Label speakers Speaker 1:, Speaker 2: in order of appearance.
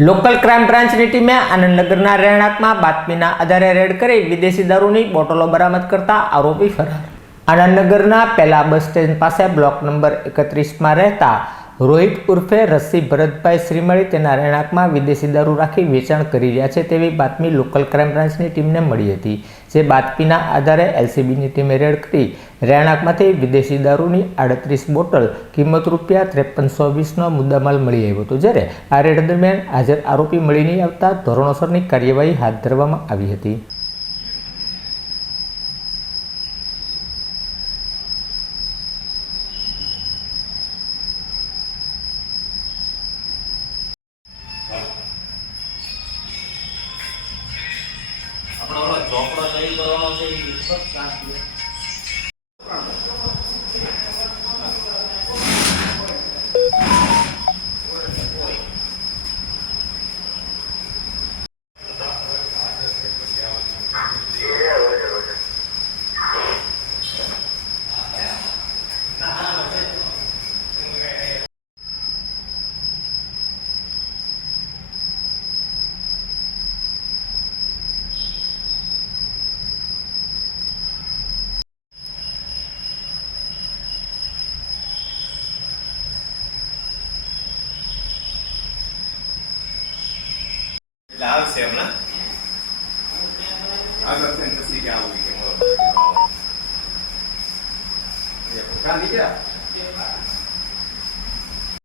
Speaker 1: Local crime બ્રાન્ચની ટીમે આનંદનગરના રહેણાંકમાં બાતમીના આધારે રેડ કરી વિદેશી દારૂની બોટલો બરામદ કરતા આરોપી ફરાર. આનંદનગરના પહેલા બસ સ્ટેન્ડ પાસે બ્લોક નંબર એકત્રીસમાં રહેતા રોહિત ઉર્ફે રસી ભરતભાઈ શ્રીમળી તેના રહેણાંકમાં વિદેશી દારૂ રાખી વેચાણ કરી રહ્યા છે તેવી બાતમી લોકલ ક્રાઇમ બ્રાન્ચની ટીમને મળી હતી. જે બાતમીના આધારે એલસીબીની ટીમે રેડ કરી રહેણાંકમાંથી વિદેશી દારૂની આડત્રીસ બોટલ કિંમત રૂપિયા ત્રેપનસો વીસનો મુદ્દામાલ મળી આવ્યો હતો, જ્યારે આ રેડ દરમિયાન હાજર આરોપી મળી નહીં આવતા ધોરણોસરની કાર્યવાહી હાથ ધરવામાં આવી હતી.
Speaker 2: આપણો ઓલો ચોપડો સહી કરવાનો છે એ વિશ્વાસ કાં છે?
Speaker 3: એટલે આવશે હમણાં આગળ થઈને પછી કે આવું કે મળો કાલ નીકળ્યા